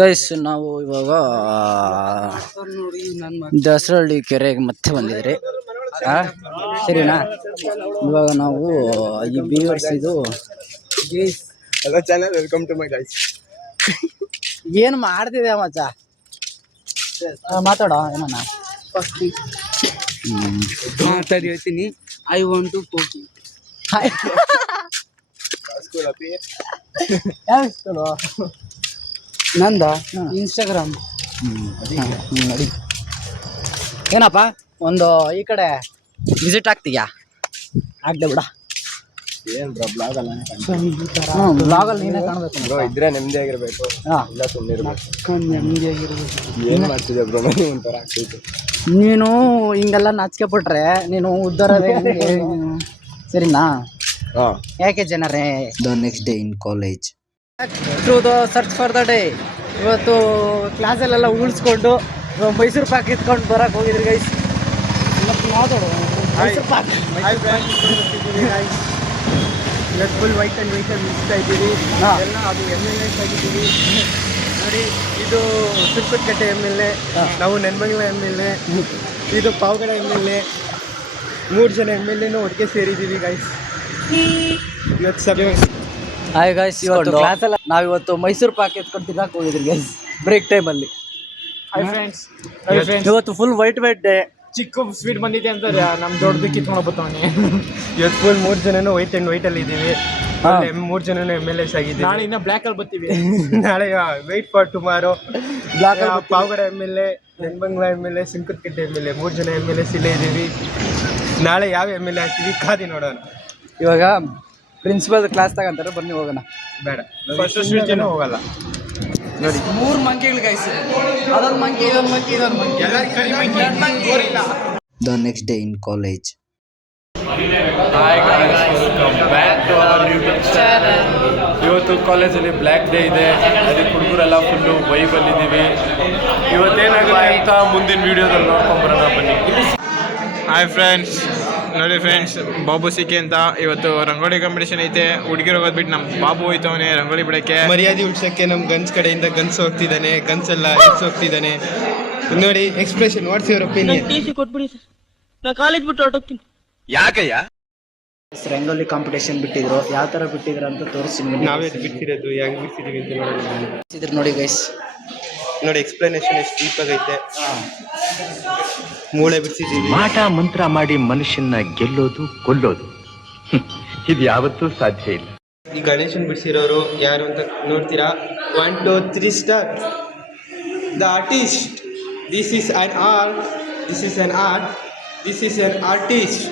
Guys ನಾವು ಇವಾಗ ದಸರಳ್ಳಿ ಕೆರೆಗೆ ಮತ್ತೆ ಬಂದಿದ್ರಿ ಸರಿನಾ. ಇವಾಗ ನಾವು ಈ ಬೀವರ್ಸ್ ಇದು hello channel, welcome to my guys. ಏನು ಮಾಡ್ತಿದ್ದೆ ಮಚ್ಚ, ಮಾತಾಡೋ ಏನಣ್ಣ. ಮಾತಾಡಿ ಹೇಳ್ತೀನಿ. ಐ ವಾಂಟ್ ಟು ಪೋಕಿ. ನಂದ ಇನ್ಸ್ಟಾಗ್ರಾಮ್. ನೋಡಿ ಏನಪ್ಪ, ಒಂದು ಈ ಕಡೆ ವಿಸಿಟ್ ಆಗ್ತೀಯಾ? ಆಗ್ದೆ ಬಿಡ. ಏನ್ ಬ್ರೋ ಬ್ಲಾಗ್ ಅಲ್ಲ, ಬ್ಲಾಗಲ್ಲಿ ನೀನೇ ಕಾಣಬೇಕು ಬ್ರೋ. ಇದ್ರೆ ನೆಮ್ಮದಿ ಆಗಿರ್ಬೇಕು, ಇಲ್ಲ ಸುಮ್ಮನೆ ಇರ್ಬೇಕು. ನೆಮ್ಮದಿಯಾಗಿರ್ಬೇಕು. ಏನ್ ಮಾಡ್ತಿದ್ದೆ ಬ್ರೋ? ನನಗೆ ಒಂಥರ ಆಗ್ತೈತೆ. ನೀನು ಹಿಂಗೆಲ್ಲ ನಾಚಿಕೆ ಪಟ್ರೆ ನೀನು ಉದ್ದಾರವೇ ಹೆಂಗೆ? ಸರಿನಾ? ಯಾಕೆ ಜನರೇ. The next day in college through the search for the day. ಇವತ್ತು ಕ್ಲಾಸಲ್ಲೆಲ್ಲ ಉಳಿಸ್ಕೊಂಡು ಮೈಸೂರು ಪಾಕ್ ಎತ್ಕೊಂಡು ಬರಕ್ಕೆ ಹೋಗಿದ್ರಿ guys. Mysore pak full white and ಮಿಕ್ಸ್ತಾ ಇದ್ದೀವಿ ಎಲ್ಲ. ಅದು MLA ಆಗಿದ್ದೀವಿ ನೋಡಿ. ಇದು ಸುಲ್ಪುಟ್ಕಟ್ಟೆ MLA, ನಾವು ನೆನ್ಮಂಗ್ಲ MLA, ಇದು ಪಾವಗಡ MLA. 3 ಜನ MLAನೂ ಒಟ್ಟಿಗೆ ಸೇರಿದ್ದೀವಿ ಗೈಸ್ ಇವತ್ತು ಸಭೆ. ಹಾಯ್ ಗೈಸ್, ಇವತ್ತು ಕ್ಲಾಸಲ್ಲ ನಾವಿವತ್ತು ಮೈಸೂರು ಪಾಕ್ ಎತ್ಕೊಂಡು ತಿನ್ನಕ್ಕೆ ಹೋಗಿದ್ರಿ ಗೈಸ್ ಬ್ರೇಕ್ ಟೈಮಲ್ಲಿ. ಇವತ್ತು ಫುಲ್ ವೈಟ್ ಡೇ. ಚಿಕ್ಕ ಸ್ವೀಟ್ ಬಂದಿದೆ ಅಂತ ನಮ್ಮ ದೊಡ್ಡದು ಕಿತ್ಕೊಂಡು ಬರ್ತಾವನೆ. ಇವತ್ತು ಫುಲ್ 3 ಜನನು ವೈಟ್ ಆ್ಯಂಡ್ ವೈಟಲ್ಲಿ ಇದ್ದೀವಿ. 3 ಜನನು MLAs ಆಗಿದ್ದೀವಿ. ನಾಳೆ ಇನ್ನು ಬ್ಲ್ಯಾಕಲ್ಲಿ ಬರ್ತೀವಿ. ನಾಳೆ wait for tomorrow. Pavagada MLA, ನೆನ್ಮಂಗ್ಲ MLA, Sunkadakatte MLA, 3 ಜನ MLAs ಇಲ್ಲೇ ಇದ್ದೀವಿ. ನಾಳೆ ಯಾವ MLA ಆಗ್ತೀವಿ ಕಾದಿ ನೋಡೋಣ. ಇವಾಗ ಪ್ರಿನ್ಸಿಪಲ್ ಕ್ಲಾಸ್ ತಗೊಂತಾರೆ, ಬನ್ನಿ ಹೋಗೋಣ. ಬೇಡ, ಫಸ್ಟ್ ಸ್ವೀಟ್ ಜನ ಹೋಗಲ್ಲ ನೋಡಿ. 3 ಮಂಕಿಗಳು ಗೈಸ್, ಅದೊಂದು ಮಂಕಿ, ಇದೊಂದು ಮಂಕಿ, ಇದೊಂದು monkey. The next day in college. ಇವತ್ತು ಕಾಲೇಜಲ್ಲಿ ಬ್ಲ್ಯಾಕ್ ಡೇ ಇದೆ, ಅದಕ್ಕೆ ಹುಡುಗರೆಲ್ಲ ಫುಲ್ಲು ವೈಬಲ್ಲಿದ್ದೀವಿ. ಇವತ್ತೇನಾಗುತ್ತೆ ಅಂತ ಮುಂದಿನ ವೀಡಿಯೋದಲ್ಲಿ ನೋಡ್ಕೊಂಬರೋಣ ಬನ್ನಿ. ಹಾಯ್ ಫ್ರೆಂಡ್ಸ್, ನೋಡಿ ಫ್ರೆಂಡ್ಸ್, ಬಾಬು ಸಿಕ್ಕಿ ಅಂತ ಇವತ್ತು ರಂಗೋಲಿ ಕಾಂಪಿಟೇಷನ್ ಐತೆ. ಹುಡುಗಿರು ಹೋಗೋದ್ಬಿಟ್ಟು ನಮ್ಮ ಬಾಬು ಹೋಯ್ತವನೆ ರಂಗೋಲಿ ಬಿಡೋಕ್ಕೆ. ಮರ್ಯಾದೆ ಉಳ್ಸೋಕ್ಕೆ ನಮ್ಮ ಗನ್ಸ್ ಕಡೆಯಿಂದ ಗನ್ಸ್ ಹೋಗ್ತಿದ್ದಾನೆ, ಗನ್ಸ್ ಎಲ್ಲ ಎಕ್ಸ್ ಹೋಗ್ತಿದ್ದಾನೆ ನೋಡಿ. Expression, what's your opinion? TC ಕೊಟ್ಬಿಡಿ ಸರ್, ನಾ ಕಾಲೇಜ್ ಬಿಟ್ಟು ಹೊರಟೋಗ್ತೀನಿ. ಯಾಕಯ್ಯ? ರಂಗೋಲಿ ಕಾಂಪಿಟೇಷನ್ ಬಿಟ್ಟಿದ್ರು, ಯಾವ ಥರ ಬಿಟ್ಟಿದ್ರು ಅಂತ ತೋರಿಸ್ತೀನಿ. ನಾವೇ ಬಿಡ್ತಿರೋದು, ಹೆಂಗೆ ಬಿಡ್ತಿದ್ದೀವಿ ಅಂತ ನೋಡೋಣ. ನೋಡಿ ಗೈಸ್, ನೋಡಿ ಎಕ್ಸ್ಪ್ಲನೇಷನ್ ಎಷ್ಟು ಡೀಪ್ ಆಗೈತೆ. ಮೂಳೆ ಬಿಡ್ಸಿದ್ದೀವಿ. ಮಾಟ ಮಂತ್ರ ಮಾಡಿ ಮನುಷ್ಯನ ಗೆಲ್ಲೋದು ಕೊಲ್ಲೋದು ಇದು ಯಾವತ್ತೂ ಸಾಧ್ಯ ಇಲ್ಲ. ಈ ಗಣೇಶನ್ ಬಿಡಿಸಿರೋರು ಯಾರು ಅಂತ ನೋಡ್ತೀರಾ? 1 2 3 star. The artist. This is on art, this is on art, this is on artist.